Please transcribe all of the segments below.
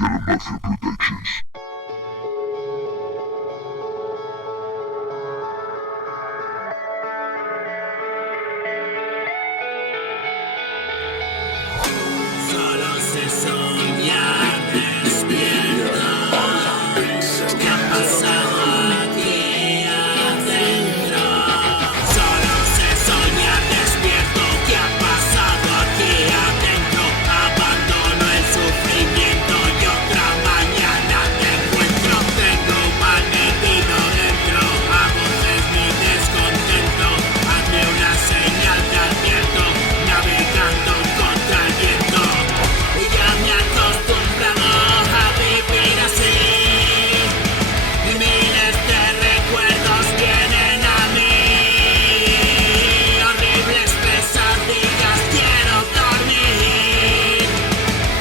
Mafia Productions. Solo se soña despierto. ¿Qué ha pasado aquí adentro? Solo se soña despierto. ¿Qué ha pasado aquí adentro? Abandono el sufrimiento y otra mañana te encuentro. Tengo un mal metido dentro, a voces mi descontento. Hazme una señal, te advierto, navegando contra el viento. Y ya me he acostumbrado a vivir así, y miles de recuerdos vienen a mí. Horribles pesadillas, quiero dormir.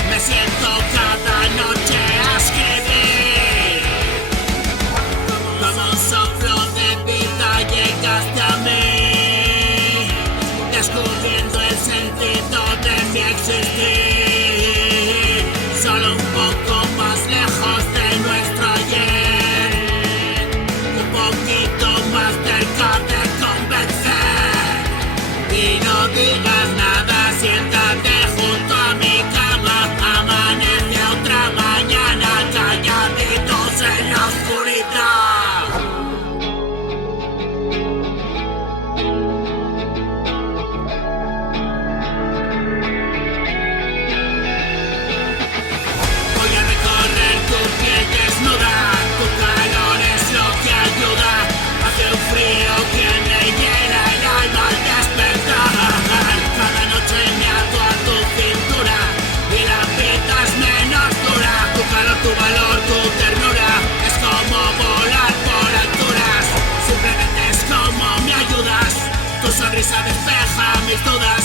Me siento cada noche a escribir. Como un soplo de vida llegaste a mí, descubriendo el sentido de mi existir. Solo un poco más lejos de nuestro ayer, un poquito más cerca de convencer. Y no digas nada, siéntate junto a mi cama. Amanece otra mañana, calladitos en la oscuridad. Voy a recorrer tu piel desnuda, tu calor es lo que ayuda. Hace un frío que me hiela el alma al despertar. Cada noche me ato a tu cintura y la vida es menos dura. Tu calor, tu valor, tu ternura es como volar por alturas. Simplemente es como me ayudas. Tu sonrisa despeja mis dudas.